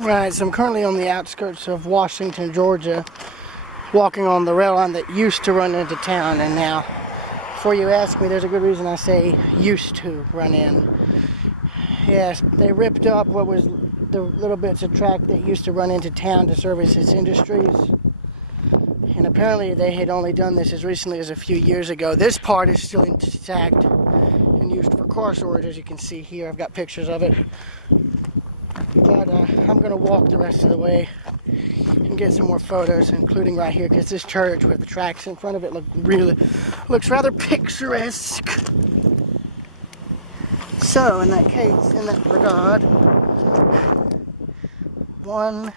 Right, so I'm currently on the outskirts of Washington, Georgia, walking on the rail line that used to run into town, and now, before you ask me, there's a good reason I say used to run in. Yes, they ripped up what was the little bits of track that used to run into town to service its industries, and apparently they had only done this as recently as a few years ago. This part is still intact and used for car storage, as you can see here. I've got pictures of it. But I'm going to walk the rest of the way and get some more photos, including right here, because this church with the tracks in front of it looks rather picturesque. So in that case, in that regard, 1,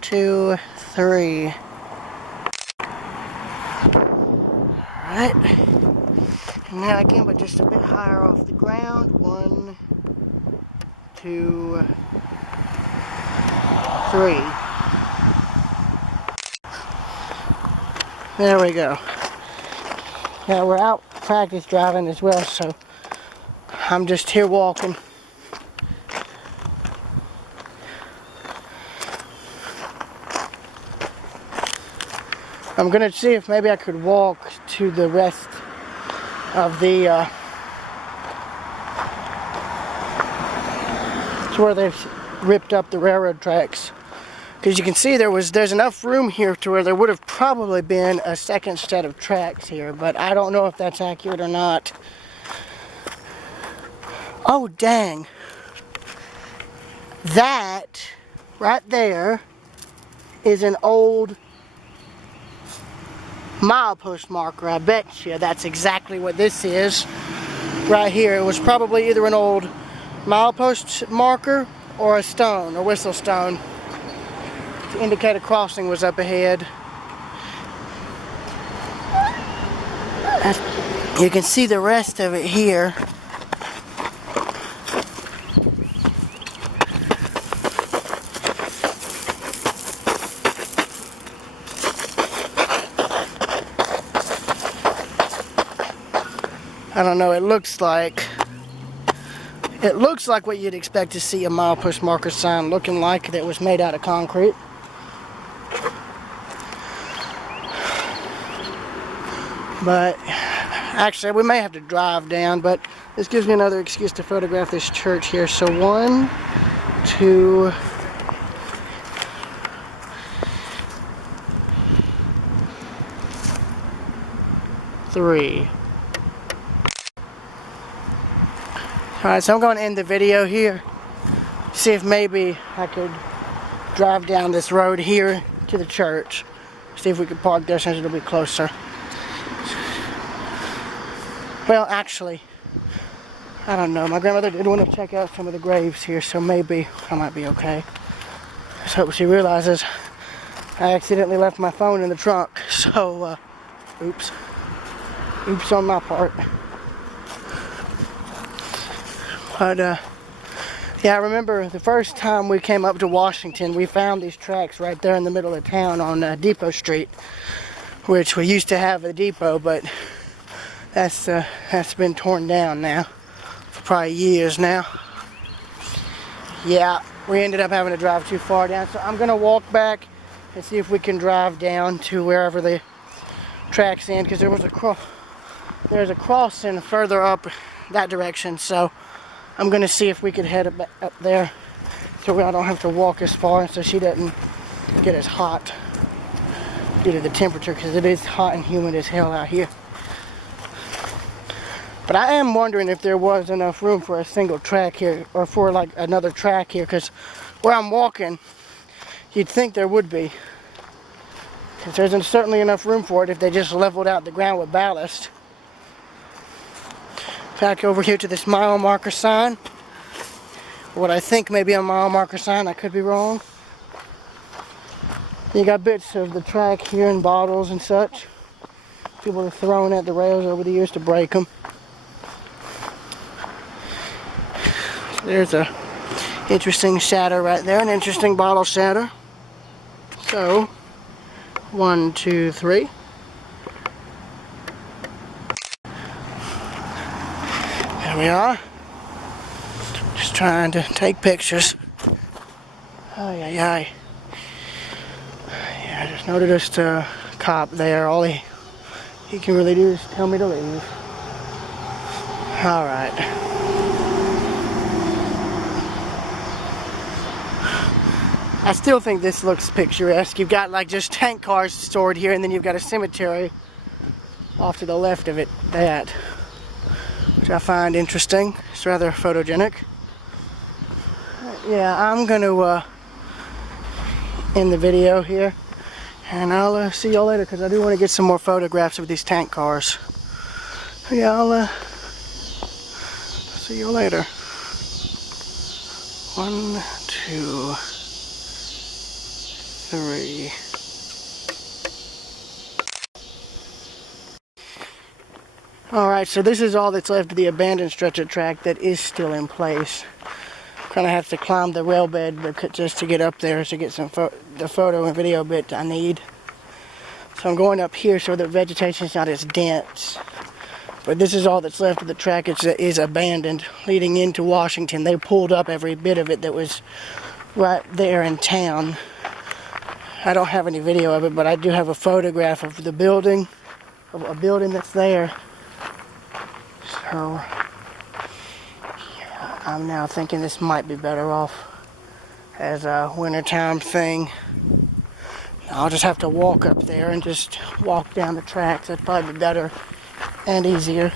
2, 3. Alright. And now again, but just a bit higher off the ground. 1, 2, 3. There we go. Now we're out practice driving as well, so I'm just here walking. I'm gonna see if maybe I could walk to the rest of the to where they've ripped up the railroad tracks, because you can see there's enough room here to where there would have probably been a second set of tracks here, but I don't know if that's accurate or not. Oh dang, that right there is an old milepost marker. I bet you that's exactly what this is right here. It was probably either an old milepost marker or a stone, or whistle stone, to indicate a crossing was up ahead. You can see the rest of it here. I don't know, it looks like what you'd expect to see a milepost marker sign looking like, that was made out of concrete. But actually we may have to drive down, but this gives me another excuse to photograph this church here. So 1, 2, 3. Alright, so I'm going to end the video here. See if maybe I could drive down this road here to the church. See if we could park there since it'll be closer. Well, actually, I don't know. My grandmother did want to check out some of the graves here, so maybe I might be okay. Just hope she realizes I accidentally left my phone in the trunk. So, oops. Oops on my part. But, yeah, I remember the first time we came up to Washington, we found these tracks right there in the middle of town on Depot Street, which we used to have a depot, but that's been torn down now for probably years now. Yeah, we ended up having to drive too far down, so I'm gonna walk back and see if we can drive down to wherever the tracks end, because there's a crossing further up that direction, so I'm gonna see if we could head up there so I don't have to walk as far, so she doesn't get as hot due to the temperature, because it is hot and humid as hell out here. But I am wondering if there was enough room for a single track here, or for like another track here, because where I'm walking, you'd think there would be, because there's certainly enough room for it if they just leveled out the ground with ballast. Back over here to this mile marker sign, what I think may be a mile marker sign, I could be wrong. You got bits of the track here and bottles and such. People have thrown at the rails over the years to break them. So there's a interesting shadow right there, an interesting bottle shadow. So 1, 2, 3. There we are. Just trying to take pictures. Ay, ay, ay. Yeah, I just noticed a cop there. All he can really do is tell me to leave. Alright. I still think this looks picturesque. You've got like just tank cars stored here, and then you've got a cemetery off to the left of it, which I find interesting. It's rather photogenic. Yeah, I'm gonna end the video here, and I'll see y'all later, because I do want to get some more photographs of these tank cars. Yeah, I'll see y'all later. 1, 2, 3. Alright, so this is all that's left of the abandoned stretch of track that is still in place. Kind of have to climb the rail bed just to get up there to get some the photo and video bit I need. So I'm going up here so the vegetation is not as dense. But this is all that's left of the trackage that is abandoned leading into Washington. They pulled up every bit of it that was right there in town. I don't have any video of it, but I do have a photograph of the building, of a building that's there. So yeah, I'm now thinking this might be better off as a wintertime thing. I'll just have to walk up there and just walk down the tracks. That'd probably be better and easier.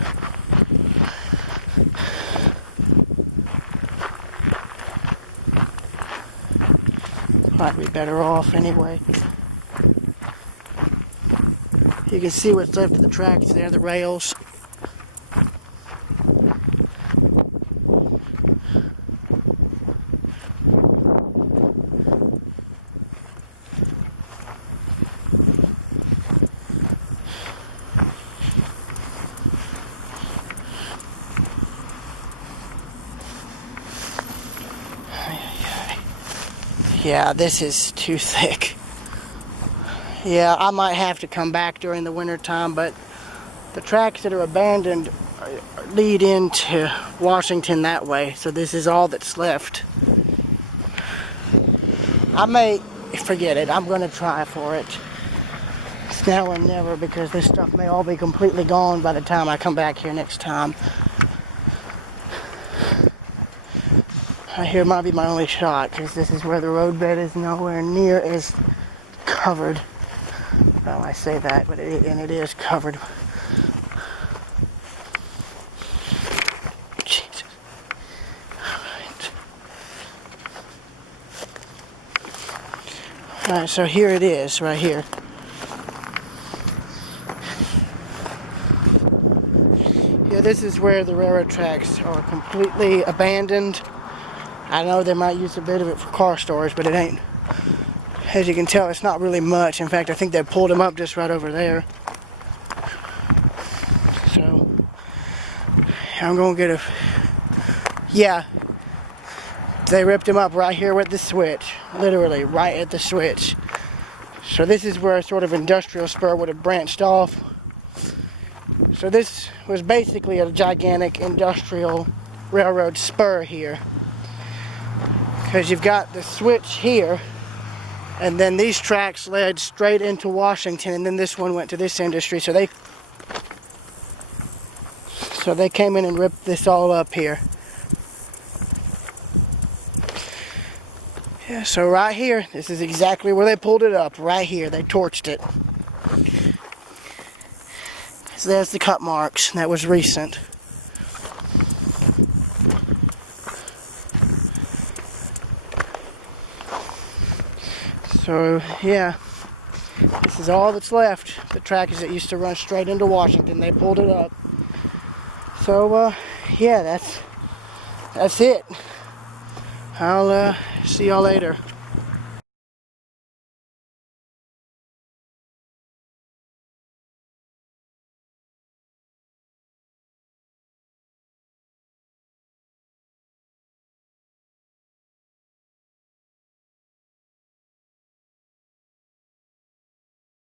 Might be better off anyway. You can see what's left of the tracks there, the rails. Yeah, this is too thick. Yeah, I might have to come back during the winter time, but the tracks that are abandoned lead into Washington that way, so this is all that's left. I may forget it. I'm going to try for it. It's now or never, because this stuff may all be completely gone by the time I come back here next time. Here might be my only shot, because this is where the roadbed is nowhere near as covered. Well, I say that, but it is covered. Jesus. Alright, so here it is, right here. Yeah, this is where the railroad tracks are completely abandoned. I know they might use a bit of it for car storage, but it ain't. As you can tell, it's not really much. In fact, I think they pulled them up just right over there. So, I'm gonna get a... Yeah, they ripped them up right here with the switch. Literally, right at the switch. So this is where a sort of industrial spur would have branched off. So this was basically a gigantic industrial railroad spur here. Because you've got the switch here, and then these tracks led straight into Washington, and then this one went to this industry. So they came in and ripped this all up here. Yeah, so right here, this is exactly where they pulled it up. Right here, they torched it. So there's the cut marks. That was recent. So, yeah, this is all that's left. The trackage that used to run straight into Washington, they pulled it up. So, yeah, that's it. I'll see y'all later.